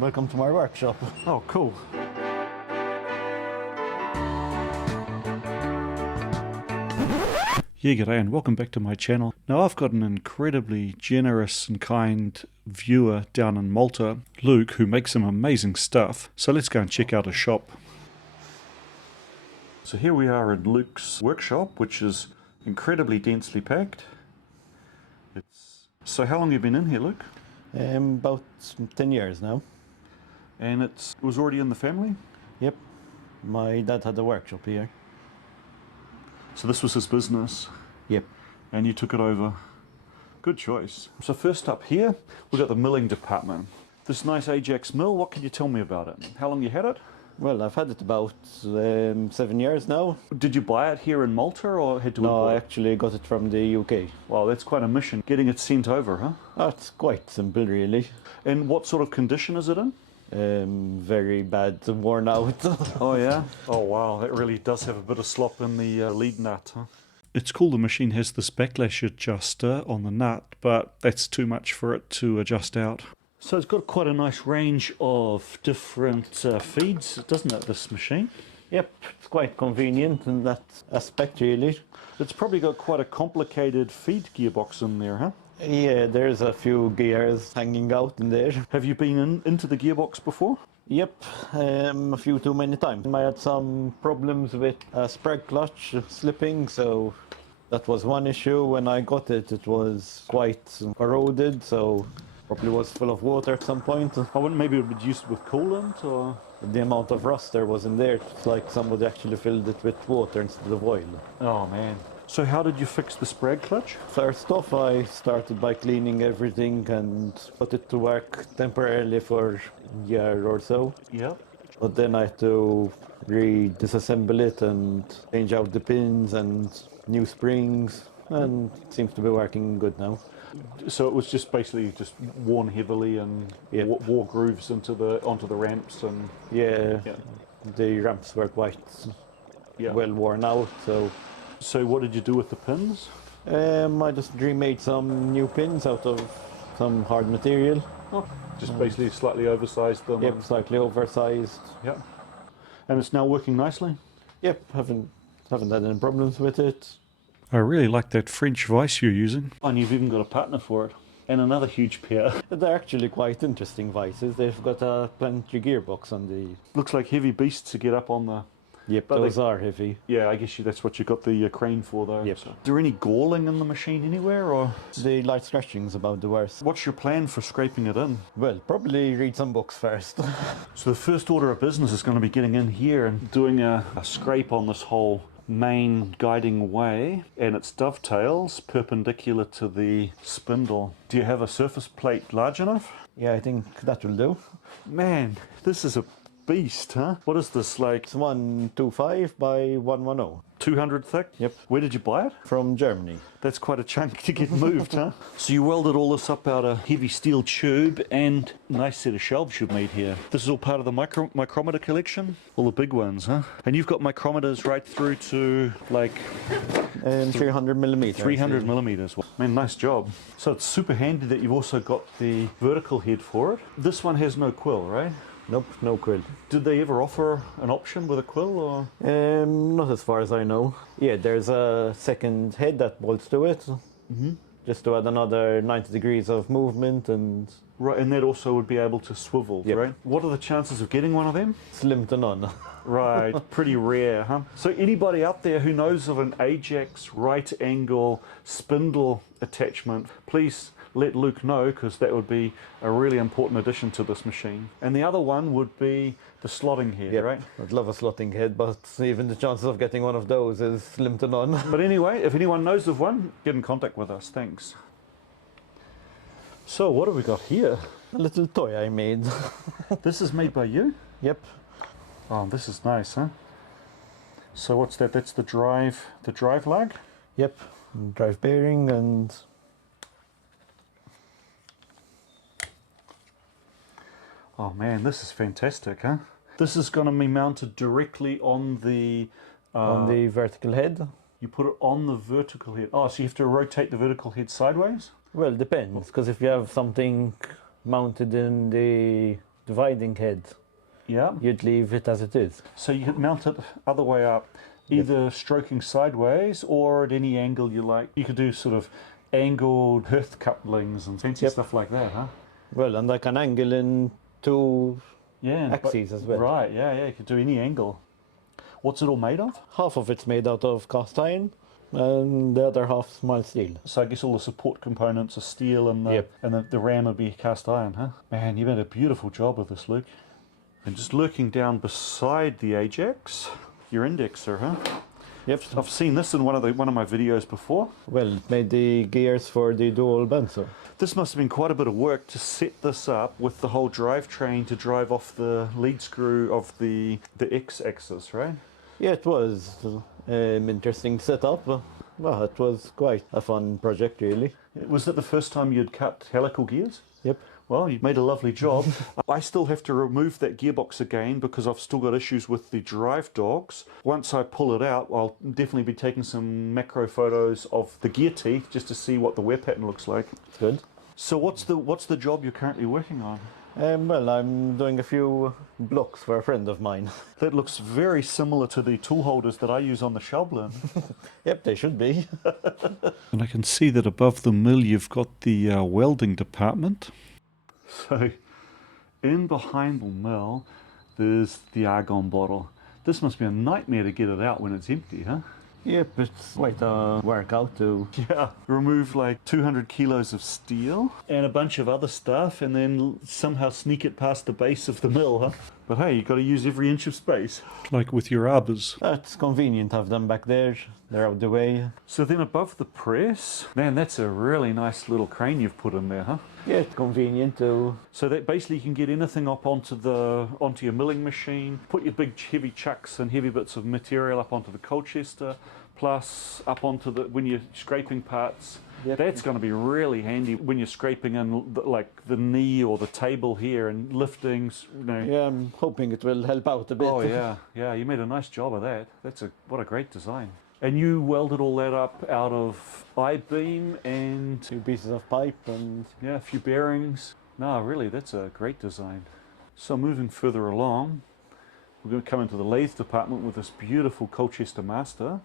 Welcome to my workshop. Oh, cool. Yeah, g'day and welcome back to my channel. Now I've got an incredibly generous and kind viewer down in Malta, Luke, who makes some amazing stuff. So let's go and check out his shop. So here we are in Luke's workshop, which is incredibly densely packed. So how long have you been in here, Luke? About 10 years now. And it was already in the family? Yep. My dad had a workshop here. So this was his business? Yep. And you took it over? Good choice. So first up here, we've got the milling department. This nice Ajax mill, what can you tell me about it? How long you had it? Well, I've had it about 7 years now. Did you buy it here in Malta or had to No, import I it? actually got it from the UK. Wow, that's quite a mission, getting it sent over, huh? Oh, it's quite simple, really. And what sort of condition is it in? Very bad, worn out. Oh yeah? Oh wow, that really does have a bit of slop in the lead nut, huh? It's cool the machine has this backlash adjuster on the nut, but that's too much for it to adjust out. So it's got quite a nice range of different feeds, doesn't it, this machine? Yep, it's quite convenient in that aspect, really. It's probably got quite a complicated feed gearbox in there, huh? Yeah, there's a few gears hanging out in there. Have you been into the gearbox before? Yep, a few too many times. I had some problems with a spread clutch slipping, so that was one issue. When I got it, it was quite eroded, so probably was full of water at some point. I wouldn't maybe it would be used with coolant or... The amount of rust there was in there, it's like somebody actually filled it with water instead of oil. Oh man. So how did you fix the spread clutch? First off, I started by cleaning everything and put it to work temporarily for a year or so. Yeah. But then I had to disassemble it and change out the pins and new springs, and it seems to be working good now. So it was just basically just worn heavily and Yep. wore grooves onto the ramps and... Yeah, Yeah. the ramps were quite Yeah. well worn out, so... So what did you do with the pins? I just remade some new pins out of some hard material. Oh, just basically slightly oversized them. Yep, slightly oversized. Yeah. And it's now working nicely? Yep, haven't had any problems with it. I really like that French vise you're using. And you've even got a partner for it. And another huge pair. They're actually quite interesting vices. They've got a planetary gearbox on the... Looks like heavy beasts to get up on the... Yep, But those are heavy. Yeah, I guess that's what you got the crane for though. Yep. So. Is there any galling in the machine anywhere or? The light scratching's about the worst. What's your plan for scraping it in? Well, probably read some books first. So the first order of business is going to be getting in here and doing a scrape on this whole main guiding way, and its dovetails perpendicular to the spindle. Do you have a surface plate large enough? Yeah, I think that will do. Man, this is a beast, huh? What is this, like It's 125 by 110. 200 thick? Yep. Where did you buy it? From Germany. That's quite a chunk to get moved, huh? So you welded all this up out of heavy steel tube, and nice set of shelves you've made here. This is all part of the micrometer collection? All the big ones, huh? And you've got micrometers right through to like... 300 millimeters. 300 millimeters. Man, nice job. So it's super handy that you've also got the vertical head for it. This one has no quill, right? Nope, no quill. Did they ever offer an option with a quill or? Not as far as I know. Yeah, there's a second head that bolts to it. Just to add another 90 degrees of movement and... Right, and that also would be able to swivel, Yep. right? What are the chances of getting one of them? slim to none. Right, pretty rare, huh? So anybody out there who knows of an Ajax right angle spindle attachment, please let Luke know, because that would be a really important addition to this machine. And the other one would be the slotting head, Yep. right? I'd love a slotting head, but even the chances of getting one of those is slim to none. But anyway, if anyone knows of one, get in contact with us. Thanks. So what have we got here? A little toy I made. This is made by you? Yep. Oh, this is nice, huh? So what's that? That's the drive lug? Yep. Drive bearing and... Oh man, this is fantastic, huh? This is going to be mounted directly on the vertical head. You put it on the vertical head. Oh, so you have to rotate the vertical head sideways? Well, depends, because if you have something mounted in the dividing head, Yeah. you'd leave it as it is. So you could mount it other way up, either stroking sideways or at any angle you like. You could do sort of angled hearth couplings and fancy stuff like that, huh? Well, and I can angle in 2 Yeah. axes as well. Right, yeah, you could do any angle. What's it all made of? Half of it's made out of cast iron, and the other half mild steel. So I guess all the support components are steel and the ram would be cast iron, huh? Man, you made a beautiful job of this, Luke. And just lurking down beside the Ajax, your indexer, huh? Yep. I've seen this in one of my videos before. Well, it made the gears for the dual bandsaw. This must have been quite a bit of work to set this up with the whole drivetrain to drive off the lead screw of the X-axis, right? Yeah, it was interesting setup. Well, it was quite a fun project, really. Was it the first time you'd cut helical gears? Yep. Well, you made a lovely job. I still have to remove that gearbox again because I've still got issues with the drive dogs. Once I pull it out, I'll definitely be taking some macro photos of the gear teeth just to see what the wear pattern looks like. Good. So what's the job you're currently working on? Well, I'm doing a few blocks for a friend of mine. That looks very similar to the tool holders that I use on the Shipman. Yep, they should be. And I can see that above the mill you've got the welding department. So, in behind the mill, there's the argon bottle. This must be a nightmare to get it out when it's empty, huh? Yep, it's quite a workout to... Yeah, remove like 200 kilos of steel and a bunch of other stuff and then somehow sneak it past the base of the mill, huh? But hey, you've got to use every inch of space. Like with your arbors. It's convenient to have them back there. They're out the way. So then above the press, man, that's a really nice little crane you've put in there, huh? Yeah, it's convenient to... So that basically you can get anything up onto your milling machine, put your big heavy chucks and heavy bits of material up onto the Colchester, plus up onto when you're scraping parts. Yep. That's going to be really handy when you're scraping in like the knee or the table here and liftings, you know. Yeah, I'm hoping it will help out a bit. Oh yeah, you made a nice job of that. What a great design. And you welded all that up out of I-beam and 2 pieces of pipe and... yeah, a few bearings. No, really, that's a great design. So moving further along, we're going to come into the lathe department with this beautiful Colchester Master.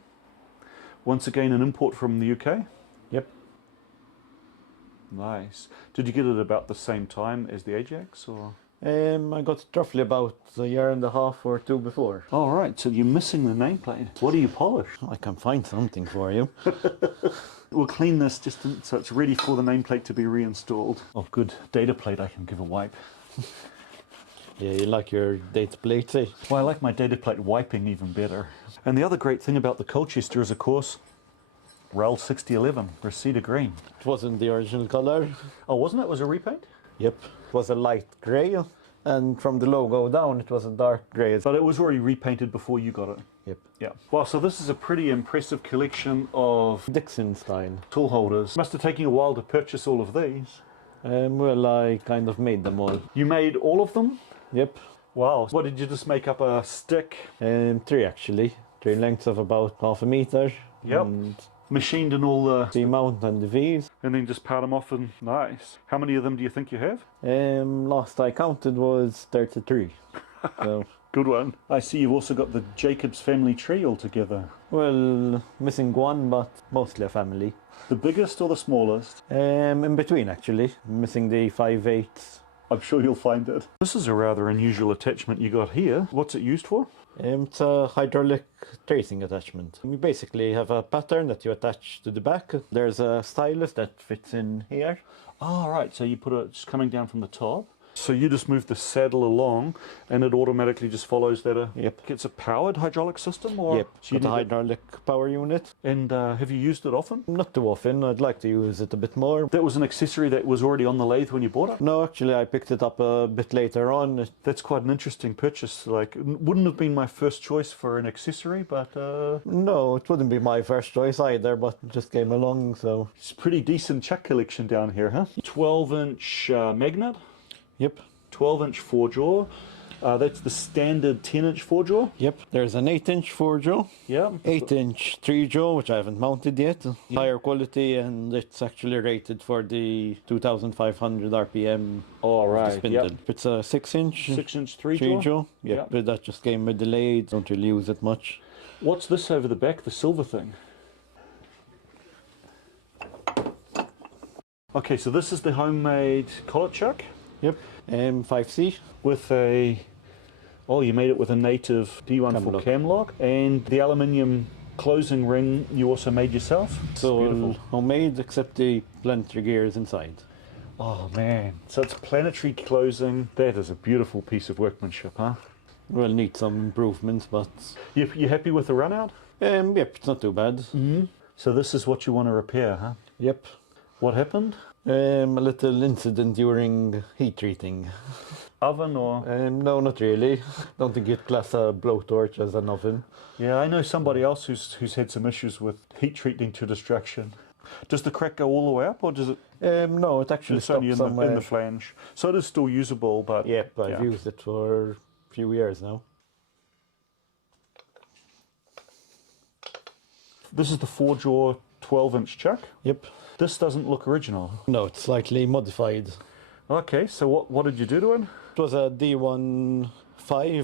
Once again, an import from the UK. Yep. Nice. Did you get it about the same time as the Ajax, or? I got it roughly about a year and a half or 2 before. All right, so you're missing the nameplate. What do you polish? I can find something for you. We'll clean this just so it's ready for the nameplate to be reinstalled. Oh, good. Data plate I can give a wipe. Yeah, you like your data plate, eh? Well, I like my data plate wiping even better. And the other great thing about the Colchester is, of course, RAL 6011, Reseda Green. It wasn't the original colour. Oh, wasn't it? Was it a repaint? Yep. It was a light grey, and from the logo down it was a dark grey. But it was already repainted before you got it. Yep. Yeah. Well, so this is a pretty impressive collection of Dixon style. tool holders. Must have taken you a while to purchase all of these. Well, I kind of made them all. You made all of them? Yep. Wow. What, did you just make up a stick? 3 actually. 3 lengths of about half a metre. Yep. And machined in all the... C-mount and the vise. And then just part them off and... Nice. How many of them do you think you have? Last I counted was 33. So... Good one. I see you've also got the Jacobs family tree altogether. Well, missing one, but mostly a family. The biggest or the smallest? In between, actually. Missing the 5/8. I'm sure you'll find it. This is a rather unusual attachment you got here. What's it used for? It's a hydraulic tracing attachment. You basically have a pattern that you attach to the back. There's a stylus that fits in here. Oh, right. So you put it just coming down from the top. So you just move the saddle along and it automatically just follows that. Yep. It's a powered hydraulic system? Or Yep, so got a hydraulic power unit. And have you used it often? Not too often, I'd like to use it a bit more. That was an accessory that was already on the lathe when you bought it? No, actually I picked it up a bit later on. That's quite an interesting purchase. Like, wouldn't have been my first choice for an accessory, but... No, it wouldn't be my first choice either, but it just came along, so... It's a pretty decent chuck collection down here, huh? 12-inch magnet. Yep. 12-inch 4-jaw. That's the standard 10-inch 4-jaw? Yep, there's an 8-inch 4-jaw, Yeah. 8-inch 3-jaw, which I haven't mounted yet. Higher quality, and it's actually rated for the 2,500 RPM Oh, of the right. spindle. Yep. It's a 6-inch 6-inch 3-jaw? 3-jaw. Yep, Yep. but that just came with delayed. Don't really use it much. What's this over the back, the silver thing? Okay, so this is the homemade collet chuck Yep, 5C. with a... Oh, you made it with a native D1 Cam for lock. cam lock, and the aluminium closing ring you also made yourself. It's So beautiful. homemade, except the planetary gears inside. Oh man, so it's planetary closing. That is a beautiful piece of workmanship, huh? Will need some improvements, but You happy with the run out? yep, it's not too bad. So this is what you want to repair, huh? Yep. What happened? A little incident during heat treating. Oven or? No, not really. Don't think you'd class a blowtorch as an oven. Yeah, I know somebody else who's had some issues with heat treating to destruction. Does the crack go all the way up, or does it? No, it actually It's only stops somewhere. in the flange, so it is still usable. But Yep, I've yeah. used it for a few years now. This is the 4-jaw 12-inch chuck. Yep. This doesn't look original. No, it's slightly modified. Okay, so what did you do to it? It was a D15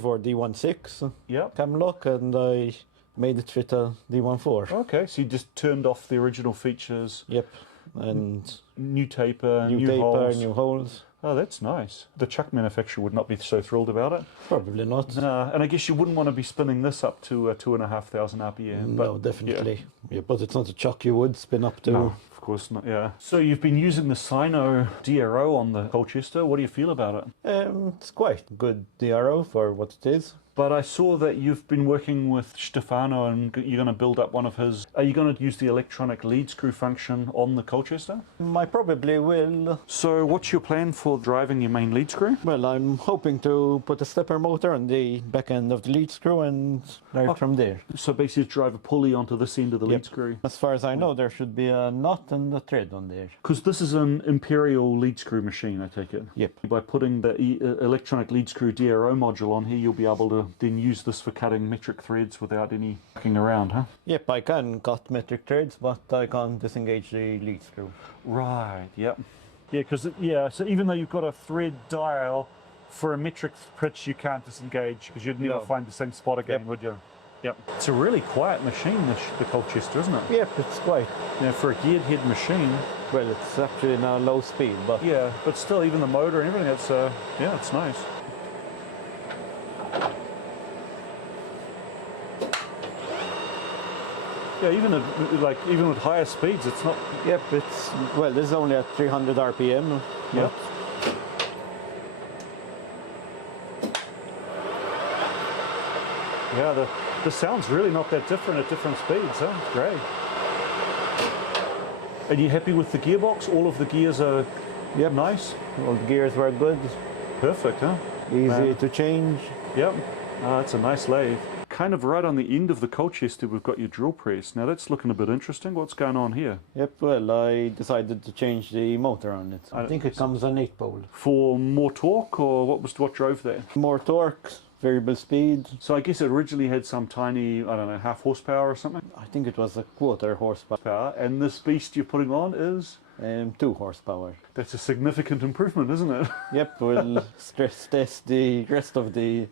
or D16 Yep. cam lock, and I made it fit a D14. Okay, so you just turned off the original features, Yep, and new taper, new new taper, holes. new holes. Oh, that's nice. The chuck manufacturer would not be so thrilled about it. Probably not. And I guess you wouldn't want to be spinning this up to 2,500 RPM. No, definitely. Yeah, but it's not a chuck you would spin up to. No, of course not, yeah. So you've been using the Sino DRO on the Colchester. What do you feel about it? It's quite good DRO for what it is. But I saw that you've been working with Stefano and you're going to build up one of his... Are you going to use the electronic lead screw function on the Colchester? I probably will. So what's your plan for driving your main lead screw? Well, I'm hoping to put a stepper motor on the back end of the lead screw and drive from there. So basically drive a pulley onto this end of the lead screw. As far as I know, there should be a knot and a thread on there. Because this is an Imperial lead screw machine, I take it. Yep. By putting the electronic lead screw DRO module on here, you'll be able to then use this for cutting metric threads without any fucking around, huh? Yep, I can cut metric threads, but I can't disengage the lead screw. Right, yep. Yeah, because, so even though you've got a thread dial for a metric pitch, you can't disengage because you'd never find the same spot again, would you? Yep. It's a really quiet machine, the Colchester, isn't it? Yep, it's quite. Yeah, for a geared head machine. Well, it's actually now low speed, but Yeah, but still, even the motor and everything, it's it's nice. Yeah, even with higher speeds, it's not. yep, it's well. This is only at 300 RPM. Yep. Yeah, the sound's really not that different at different speeds. Huh? It's great. Are you happy with the gearbox? All of the gears are nice. All the gears were good, Perfect, huh? easy to change. Yep. It's a nice lathe. Kind of right on the end of the Colchester, we've got your drill press. Now that's looking a bit interesting. What's going on here? Yep, well, I decided to change the motor on it. I think it comes on 8-pole. For more torque, or what drove that? More torque, variable speed. So I guess it originally had some tiny, I don't know, half horsepower or something. I think it was a 1/4 horsepower. And this beast you're putting on is? 2 horsepower. That's a significant improvement, isn't it? Yep, we'll stress test the rest of the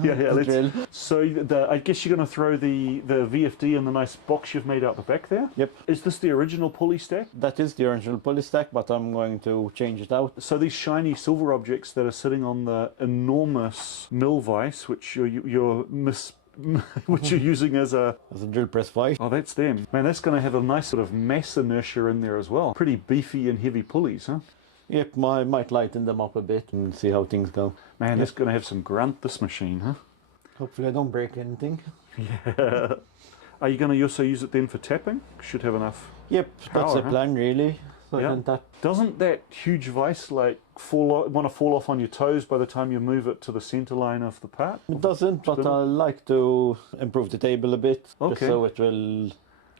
drill. So I guess you're going to throw the VFD in the nice box you've made out the back there? Yep. Is this the original pulley stack? That is the original pulley stack, but I'm going to change it out. So these shiny silver objects that are sitting on the enormous mill vise, which which you're using as a drill press vise. Oh, that's them. Man, that's going to have a nice sort of mass inertia in there as well. Pretty beefy and heavy pulleys, huh? Yep, I might lighten them up a bit and see how things go. Man, that's going to have some grunt, this machine, huh? Hopefully I don't break anything. Yeah. Are you going to also use it then for tapping? Should have enough. Yep, that's the Power, huh? plan really. So Yeah. I can tap. Doesn't that huge vise want to fall off on your toes by the time you move it to the center line of the part? It doesn't, but I like to improve the table a bit, just Okay. so it will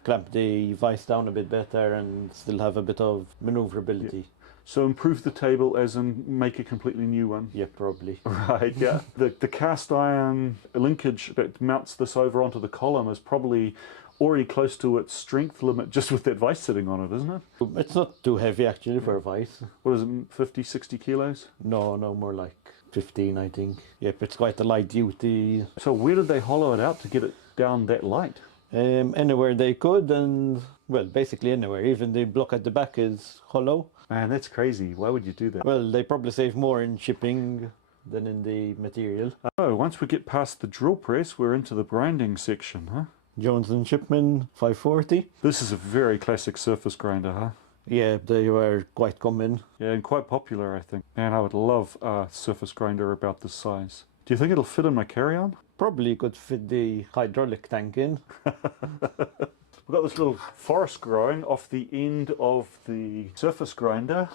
clamp the vise down a bit better and still have a bit of maneuverability. So improve the table as in make a completely new one? Yeah, probably. Right, yeah. The cast iron linkage that mounts this over onto the column is probably already close to its strength limit just with that vise sitting on it, isn't it? It's not too heavy actually for a vise. What is it, 50, 60 kilos? No, more like 15, I think. Yep, it's quite a light duty. So where did they hollow it out to get it down that light? Anywhere they could, and well, basically anywhere. Even the block at the back is hollow. Man, that's crazy. Why would you do that? Well, they probably save more in shipping than in the material. Oh, once we get past the drill press, we're into the grinding section, huh? Jones and Shipman 540. This is a very classic surface grinder, huh? Yeah, they were quite common. Yeah, and quite popular, I think. Man, I would love a surface grinder about this size. Do you think it'll fit in my carry-on? Probably could fit the hydraulic tank in. We've got this little forest growing off the end of the surface grinder.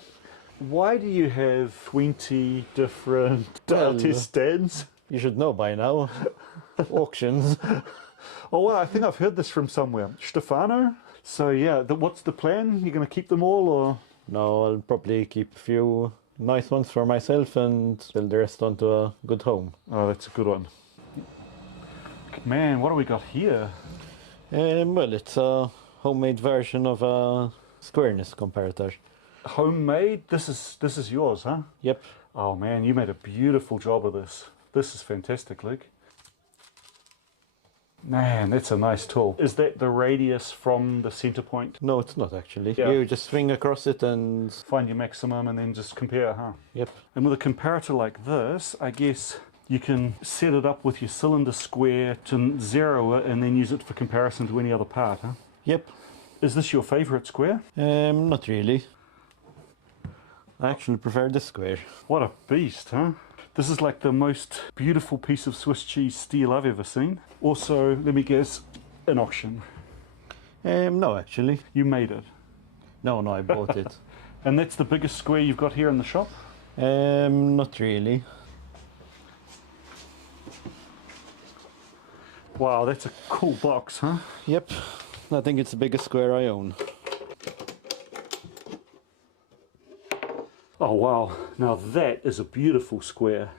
Why do you have 20 different test stands? You should know by now. Auctions. Oh, wow, I think I've heard this from somewhere. Stefano? So, yeah, what's the plan? You're going to keep them all, or...? No, I'll probably keep a few nice ones for myself and sell the rest onto a good home. Oh, that's a good one. Man, what do we got here? Well, it's a homemade version of a squareness comparator. Homemade? This is yours, huh? Yep. Oh, man, you made a beautiful job of this. This is fantastic, Luke. Man, that's a nice tool. Is that the radius from the center point? No, it's not actually. Yeah. You just swing across it and... Find your maximum and then just compare, huh? Yep. And with a comparator like this, I guess you can set it up with your cylinder square to zero it and then use it for comparison to any other part, huh? Yep. Is this your favorite square? Not really. I actually prefer this square. What a beast, huh? This is like the most beautiful piece of Swiss cheese steel I've ever seen. Also, let me guess, an auction. No, actually. You made it. No, I bought it. And that's the biggest square you've got here in the shop? Not really. Wow, that's a cool box, huh? Yep. I think it's the biggest square I own. Oh wow, now that is a beautiful square.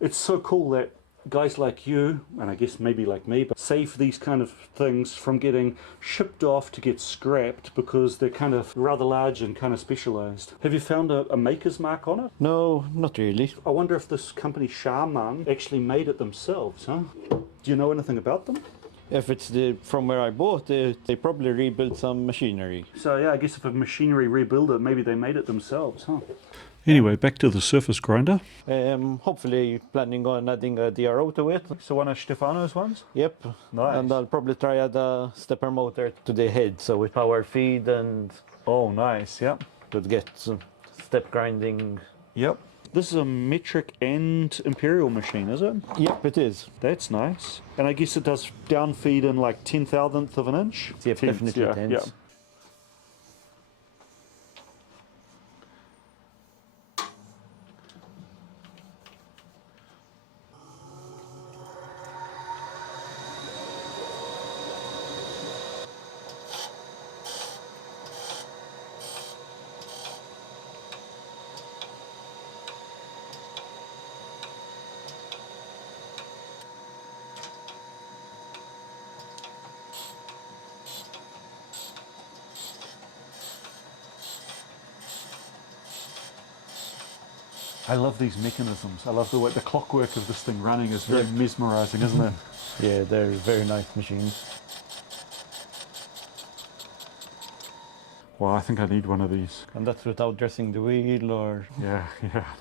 It's so cool that guys like you, and I guess maybe like me, but save these kind of things from getting shipped off to get scrapped because they're kind of rather large and kind of specialized. Have you found a maker's mark on it? No, not really. I wonder if this company Shipman actually made it themselves, huh? Do you know anything about them? If it's from where I bought it, they probably rebuilt some machinery. So yeah, I guess if a machinery rebuilt it, maybe they made it themselves, huh? Anyway, back to the surface grinder. Hopefully planning on adding a DRO to it. So one of Stefano's ones? Yep. Nice. And I'll probably try add a stepper motor to the head, so with power feed and Oh, nice, yep. could get some step grinding. Yep. This is a metric and imperial machine, is it? Yep, it is. That's nice. And I guess it does down feed in like 10,000th of an inch? Yep, Tenths, definitely yeah, tenths. yeah. I love these mechanisms. I love the way the clockwork of this thing running is very mesmerizing, isn't it? Yeah, they're very nice machines. Wow, I think I need one of these. And that's without dressing the wheel or... Yeah,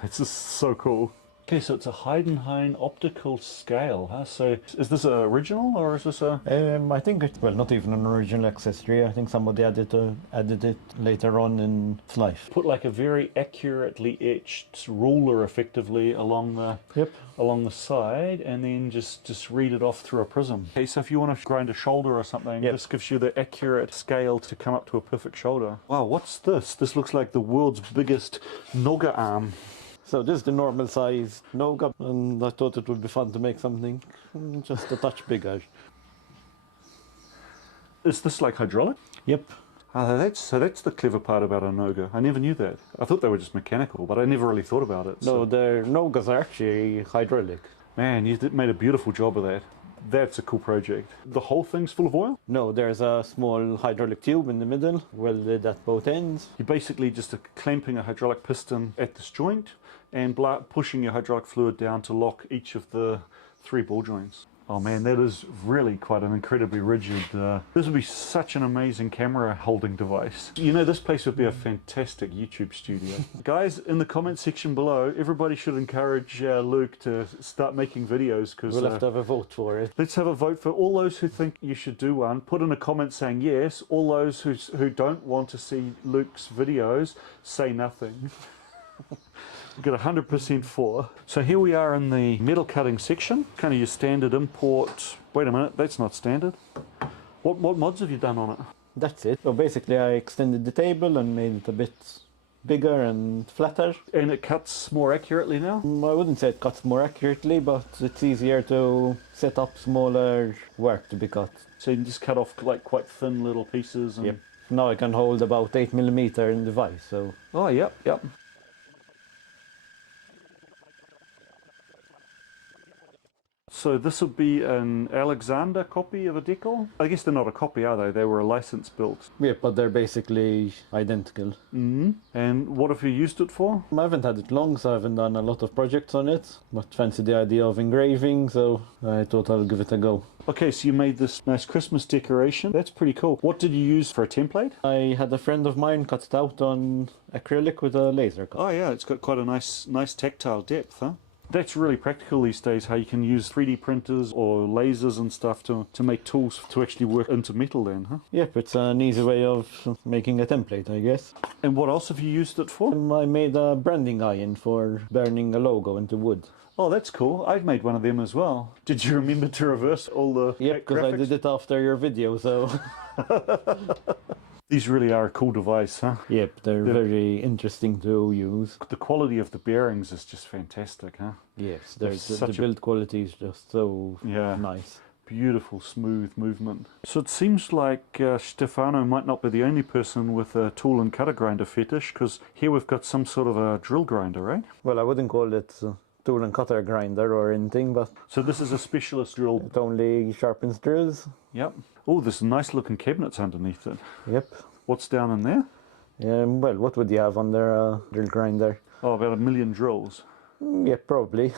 that's just so cool. Okay, so it's a Heidenhain optical scale, huh? So is this a original or is this a... I think it's, well, not even an original accessory. I think somebody added it later on in its life. Put like a very accurately etched ruler effectively along the along the side and then just read it off through a prism. Okay, so if you want to grind a shoulder or something, this gives you the accurate scale to come up to a perfect shoulder. Wow, what's this? This looks like the world's biggest Noga arm. So this is the normal size Noga, and I thought it would be fun to make something just a touch bigger. Is this like hydraulic? Yep. So that's the clever part about a Noga. I never knew that. I thought they were just mechanical, but I never really thought about it. No, their Nogas are actually hydraulic. Man, you made a beautiful job of that. That's a cool project. The whole thing's full of oil? No, there's a small hydraulic tube in the middle, welded at both ends. You're basically just clamping a hydraulic piston at this joint and pushing your hydraulic fluid down to lock each of the 3 ball joints. Oh man, that is really quite an incredibly rigid... this would be such an amazing camera holding device. You know, this place would be a fantastic YouTube studio. Guys, in the comment section below, everybody should encourage Luke to start making videos, because We'll have to have a vote for it. let's have a vote for all those who think you should do one. Put in a comment saying yes. All those who don't want to see Luke's videos, say nothing. We've got 100% for. So here we are in the metal cutting section. Kind of your standard import. Wait a minute, that's not standard. What mods have you done on it? That's it. So basically I extended the table and made it a bit bigger and flatter. And it cuts more accurately now? I wouldn't say it cuts more accurately, but it's easier to set up smaller work to be cut. So you can just cut off like quite thin little pieces. And... Yep. Now I can hold about 8mm in the vise, so... Oh, yep. So this would be an Alexander copy of a decal? I guess they're not a copy, are they? They were a license built. Yeah, but they're basically identical. Mm-hmm. And what have you used it for? I haven't had it long, so I haven't done a lot of projects on it, but fancy the idea of engraving, so I thought I'll give it a go. Okay, so you made this nice Christmas decoration. That's pretty cool. What did you use for a template? I had a friend of mine cut it out on acrylic with a laser cut. Oh yeah, it's got quite a nice tactile depth, huh? That's really practical these days, how you can use 3D printers or lasers and stuff to make tools to actually work into metal then, huh? Yep, it's an easy way of making a template, I guess. And what else have you used it for? I made a branding iron for burning a logo into wood. Oh, that's cool. I've made one of them as well. Did you remember to reverse all the Yep, because I did it after your video, so... These really are a cool device, huh? Yep, they're very interesting to use. The quality of the bearings is just fantastic, huh? Yes, the build quality is just so nice. Beautiful, smooth movement. So it seems like Stefano might not be the only person with a tool and cutter grinder fetish, because here we've got some sort of a drill grinder, right? Well, I wouldn't call it tool and cutter grinder or anything, but... So this is a specialist drill? It only sharpens drills. Yep. Oh, there's nice looking cabinets underneath it. Yep. What's down in there? Well, what would you have under a drill grinder? Oh, about 1 million drills. Yeah, probably.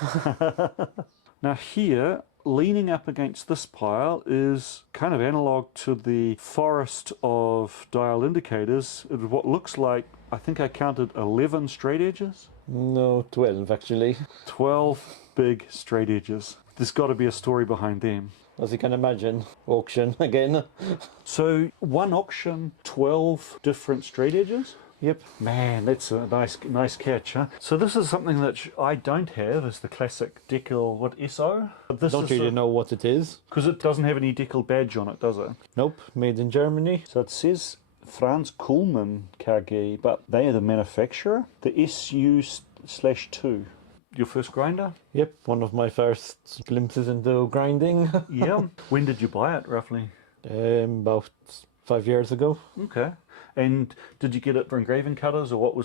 Now here, leaning up against this pile is kind of analog to the forest of dial indicators. It what looks like, I think I counted 11 straight edges. No, 12 actually. 12 big straight edges. There's got to be a story behind them. As you can imagine, auction again. So one auction, 12 different straight edges? Yep. Man, that's a nice catch, huh? So this is something that I don't have, is the classic decal, SO? Don't really know what it is. Because it doesn't have any decal badge on it, does it? Nope, made in Germany. So it says Franz Kuhlmann KG, but they are the manufacturer. The SU/2. Your first grinder? Yep, one of my first glimpses into grinding. Yeah. When did you buy it, roughly? About 5 years ago. Okay. And did you get it for engraving cutters, or what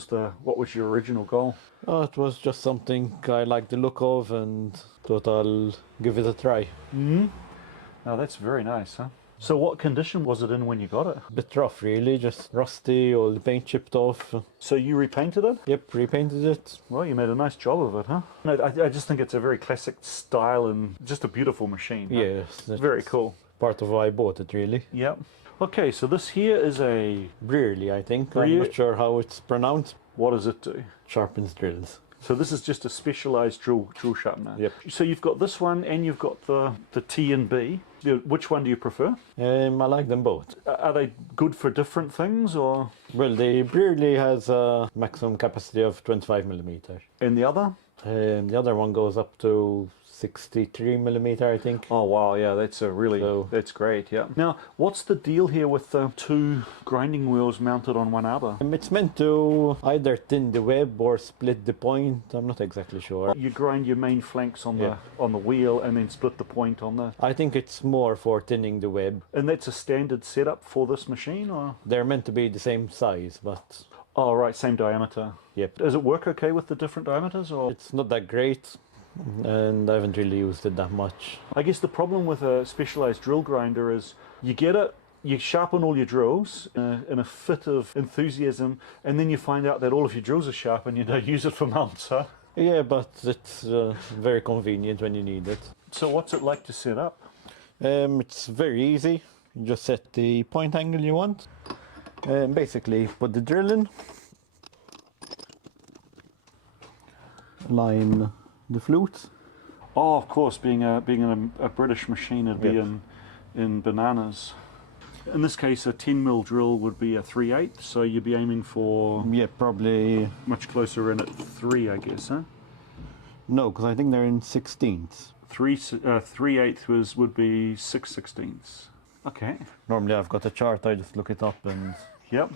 was your original goal? Oh, it was just something I liked the look of and thought I'll give it a try. Mm-hmm. Oh, that's very nice, huh? So what condition was it in when you got it? A bit rough really, just rusty, all the paint chipped off. So you repainted it? Yep, repainted it. Well, you made a nice job of it, huh? No, I just think it's a very classic style and just a beautiful machine. Huh? Yes. Very cool. Part of why I bought it really. Yep. Okay, so this here is a... Breiley, I think. I'm not sure how it's pronounced. What does it do? Sharpens drills. So this is just a specialised drill sharpener. Yep. So you've got this one and you've got the T and B. Which one do you prefer? I like them both. Are they good for different things, or? Well, the Breiley has a maximum capacity of 25mm. And the other? The other one goes up to 63mm, I think. Oh wow, yeah, that's a really, that's great, yeah. Now, what's the deal here with the two grinding wheels mounted on one arbor? It's meant to either thin the web or split the point. I'm not exactly sure. You grind your main flanks on the wheel and then split the point on the... I think it's more for thinning the web. And that's a standard setup for this machine, or...? They're meant to be the same size, but... Oh right, same diameter. Yep. Does it work okay with the different diameters, or...? It's not that great, and I haven't really used it that much. I guess the problem with a specialized drill grinder is you get it, you sharpen all your drills in a fit of enthusiasm, and then you find out that all of your drills are sharp and you don't use it for months, huh? Yeah, but it's very convenient when you need it. So what's it like to set up? It's very easy. You just set the point angle you want. Basically put the drill in. Line the flute. Oh, of course, being a British machine, it'd be in bananas. In this case, a 10mm drill would be a 3/8, so you'd be aiming for... Yeah, probably... Much closer in at 3, I guess, huh? No, because I think they're in 16ths. 3/8 would be 6/16. Okay. Normally I've got a chart, I just look it up and... Yep.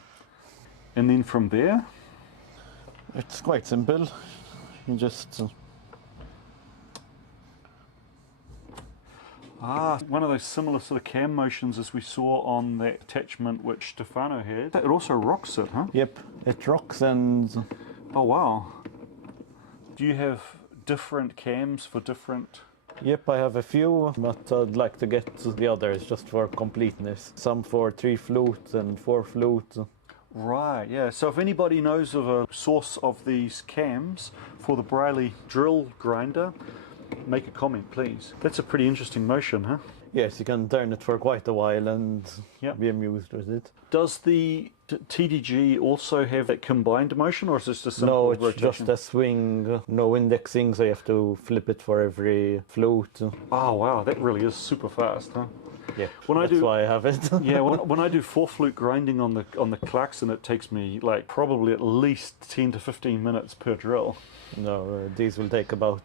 And then from there? It's quite simple. You just... One of those similar sort of cam motions as we saw on that attachment which Stefano had. It also rocks it, huh? Yep, it rocks and... Oh wow. Do you have different cams for different... Yep, I have a few, but I'd like to get the others just for completeness. Some for 3 flute and 4 flute. Right, yeah. So if anybody knows of a source of these cams for the Breiley drill grinder, make a comment, please. That's a pretty interesting motion, huh? Yes, you can turn it for quite a while and be amused with it. Does the TdeG also have that combined motion, or is this just simple rotation? No, it's just a swing, no indexing, so you have to flip it for every flute. Oh wow, that really is super fast, huh? Yeah, that's why I have it. Yeah, when I do 4 flute grinding on the Clarkson, it takes me like probably at least 10 to 15 minutes per drill. No, these will take about...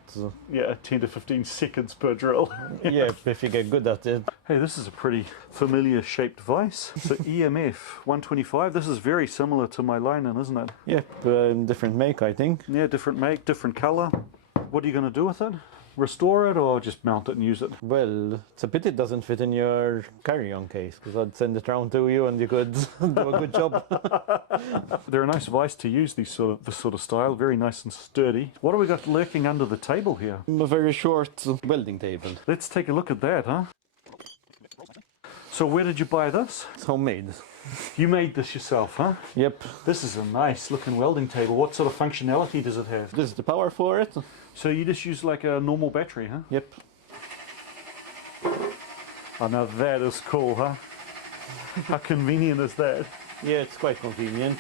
10 to 15 seconds per drill. Yeah, if you get good at it. Hey, this is a pretty familiar shaped vise. So EMF 125, this is very similar to my Linen, isn't it? Yep, different make, I think. Yeah, different make, different colour. What are you going to do with it? Restore it or just mount it and use it? Well, it's a pity it doesn't fit in your carry-on case, because I'd send it round to you and you could do a good job. They're a nice vise to use, this sort of style, very nice and sturdy. What have we got lurking under the table here? A very short welding table. Let's take a look at that, huh? So where did you buy this? It's homemade. You made this yourself, huh? Yep. This is a nice looking welding table. What sort of functionality does it have? This is the power for it. So you just use like a normal battery, huh? Yep. Oh, now that is cool, huh? How convenient is that? Yeah, it's quite convenient.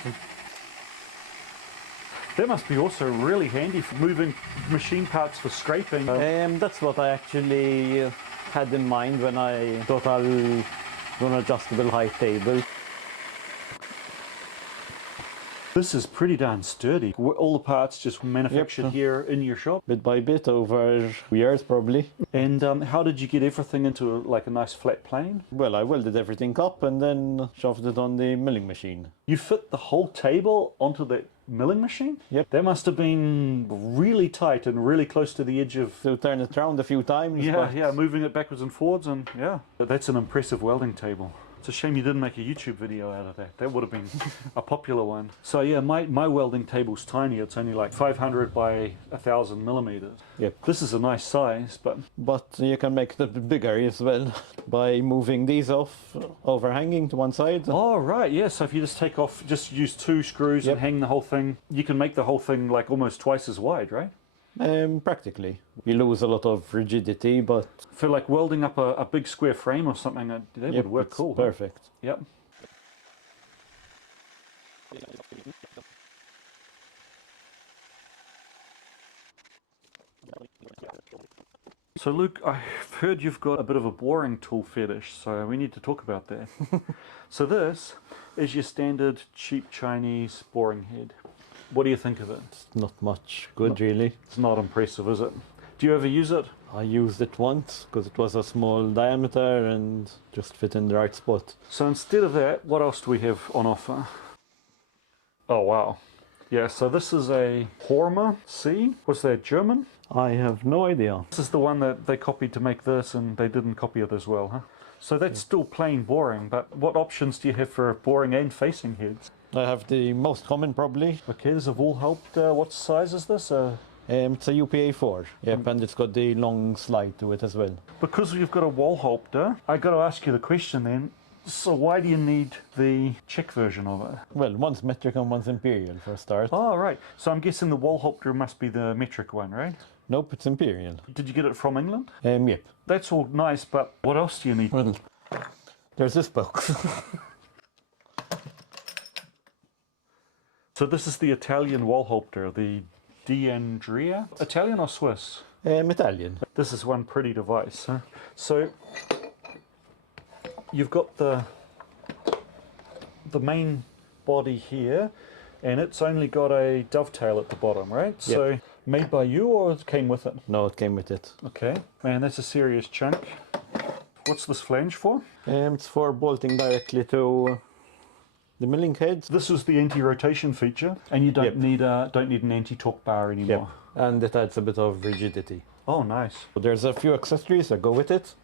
That must be also really handy for moving machine parts for scraping. That's what I actually had in mind when I thought I'll do an adjustable height table. This is pretty darn sturdy. All the parts just manufactured here in your shop? Bit by bit over years probably. And how did you get everything into like a nice flat plane? Well, I welded everything up and then shoved it on the milling machine. You fit the whole table onto that milling machine? Yep. That must have been really tight and really close to the edge of... So turn it around a few times. Yeah, moving it backwards and forwards, and yeah. That's an impressive welding table. It's a shame you didn't make a YouTube video out of that. That would have been a popular one. So yeah, my welding table's tiny. It's only like 500 by 1000 millimeters. Yep. This is a nice size, but... But you can make it bigger as well by moving these off, overhanging to one side. Oh, right, yeah. So if you just take off, just use 2 screws and hang the whole thing, you can make the whole thing like almost twice as wide, right? Practically. You lose a lot of rigidity, but... For like welding up a big square frame or something, that would work cool. Perfect. Yep. So Luke, I've heard you've got a bit of a boring tool fetish, so we need to talk about that. So this is your standard cheap Chinese boring head. What do you think of it? It's not much good, really. It's not impressive, is it? Do you ever use it? I used it once because it was a small diameter and just fit in the right spot. So instead of that, what else do we have on offer? Oh wow. Yeah, so this is a Horma C. What's that, German? I have no idea. This is the one that they copied to make this, and they didn't copy it as well, huh? So that's still plain boring, but what options do you have for boring and facing heads? I have the most common probably. Okay, there's a Wohlhaupt. What size is this? It's a UPA 4. Yep, and it's got the long slide to it as well. Because you've got a Wohlhaupt, I got to ask you the question then. So why do you need the Czech version of it? Well, one's metric and one's imperial for a start. Oh, right. So I'm guessing the Wohlhaupt must be the metric one, right? Nope, it's imperial. Did you get it from England? Yep. That's all nice, but what else do you need? Well, there's this box. So this is the Italian Wohlhaupter, the D'Andrea? Italian or Swiss? Italian. This is one pretty device, huh? So you've got the main body here, and it's only got a dovetail at the bottom, right? Yep. So made by you, or it came with it? No, it came with it. Okay, man, that's a serious chunk. What's this flange for? It's for bolting directly to the milling heads. This is the anti-rotation feature, and you don't Yep. need an anti-torque bar anymore. Yep. And it adds a bit of rigidity. Oh, nice. So there's a few accessories that go with it.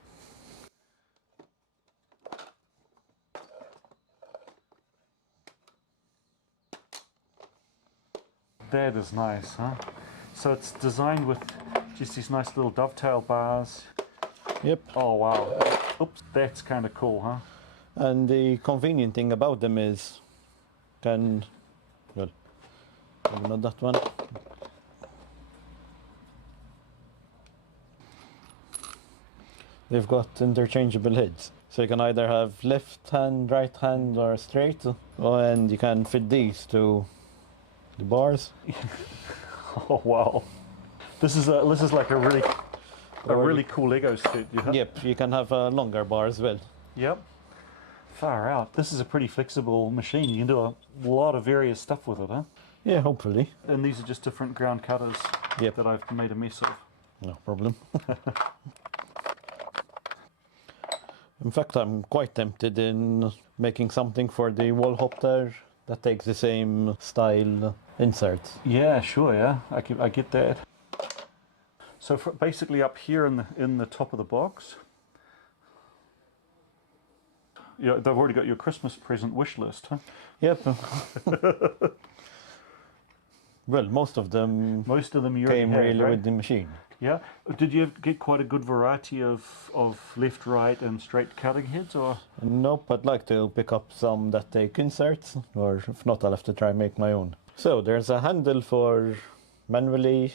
That is nice, huh? So it's designed with just these nice little dovetail bars. Yep. Oh wow. Oops, that's kind of cool, huh? And the convenient thing about them is, maybe not that one. They've got interchangeable heads. So you can either have left hand, right hand, or straight. And you can fit these to the bars. Oh wow. This is like a really cool Lego set. Yeah? Yep, you can have a longer bar as well. Yep. Far out. This is a pretty flexible machine. You can do a lot of various stuff with it, huh? Yeah, hopefully. And these are just different ground cutters Yep. that I've made a mess of. No problem. In fact, I'm quite tempted in making something for the Wohlhaupter that takes the same style inserts. Yeah, sure, yeah. I get that. So basically up here in the top of the box, yeah, they've already got your Christmas present wish list, huh? Yep. Well, most of them you came already have, really right? with the machine. Yeah. Did you get quite a good variety of left, right, and straight cutting heads, or? Nope, I'd like to pick up some that take inserts, or if not, I'll have to try and make my own. So there's a handle for manually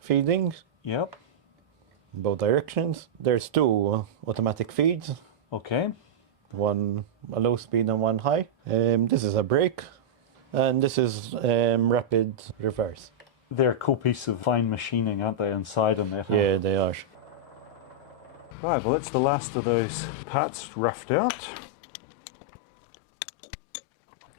feeding, Yep. both directions. There's two automatic feeds, Okay. one a low speed and one high. This is a brake, and this is rapid reverse. They're a cool piece of fine machining, aren't they, inside in that? Huh? Yeah, they are. Right, well that's the last of those parts roughed out.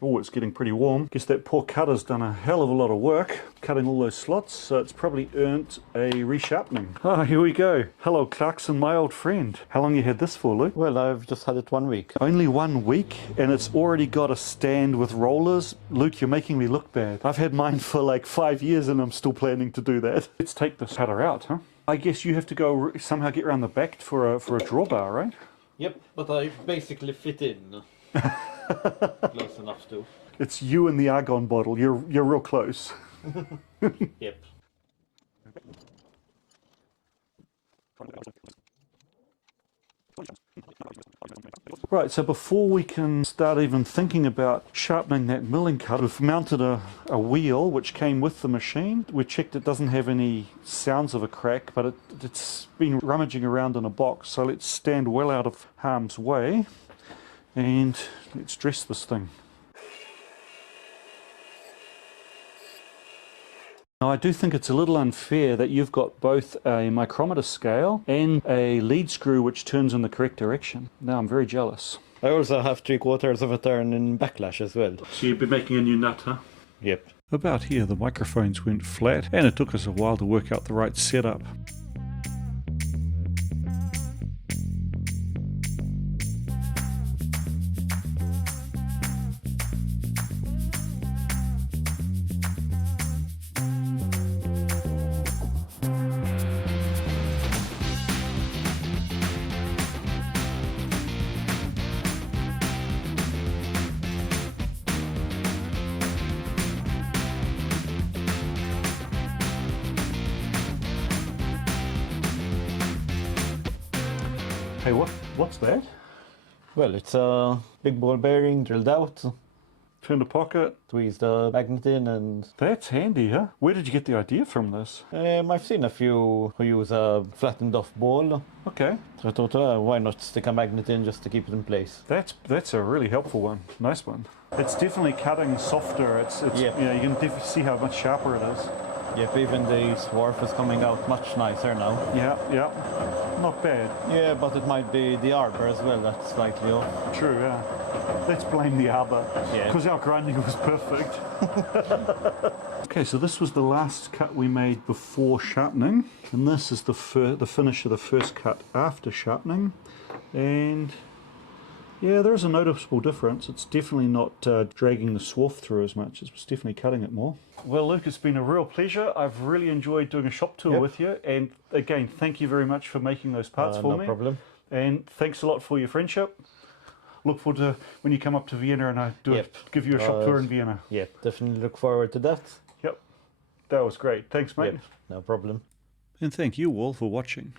Oh, it's getting pretty warm. Guess that poor cutter's done a hell of a lot of work cutting all those slots, so it's probably earned a resharpening. Ah, here we go. Hello Clarkson, my old friend. How long you had this for, Luke? Well, I've just had it 1 week. Only 1 week, and it's already got a stand with rollers. Luke, you're making me look bad. I've had mine for like 5 years and I'm still planning to do that. Let's take this cutter out, huh? I guess you have to go somehow get around the back for a drawbar, right? Yep, but I basically fit in. Close enough to. It's you and the argon bottle. You're real close. Yep. Right, so before we can start even thinking about sharpening that milling cut, we've mounted a wheel which came with the machine. We checked it doesn't have any sounds of a crack, but it's been rummaging around in a box, so let's stand well out of harm's way and let's dress this thing. Now, I do think it's a little unfair that you've got both a micrometer scale and a lead screw which turns in the correct direction. Now I'm very jealous. I also have 3/4 of a turn in backlash as well. So you've been making a new nut, huh? Yep. About here, the microphones went flat, and it took us a while to work out the right setup. Hey, what's that? Well, it's a big ball bearing drilled out. Turn the pocket. Squeeze the magnet in and... That's handy, huh? Where did you get the idea from this? I've seen a few who use a flattened off ball. Okay. So I thought, why not stick a magnet in just to keep it in place? That's a really helpful one. Nice one. It's definitely cutting softer. It's Yep. you can definitely see how much sharper it is. Yep, even the swarf is coming out much nicer now. Yeah, yeah. Not bad. Yeah, but it might be the arbor as well that's slightly off. True, yeah. Let's blame the arbor. Yeah. Because our grinding was perfect. Okay, so this was the last cut we made before sharpening. And this is the finish of the first cut after sharpening. And yeah, there is a noticeable difference. It's definitely not dragging the swarf through as much. It's definitely cutting it more. Well, Luke, it's been a real pleasure. I've really enjoyed doing a shop tour with you. And again, thank you very much for making those parts for me. No problem. And thanks a lot for your friendship. Look forward to when you come up to Vienna and I give you a shop tour in Vienna. Yep, definitely look forward to that. Yep, that was great. Thanks, mate. Yep, no problem. And thank you all for watching.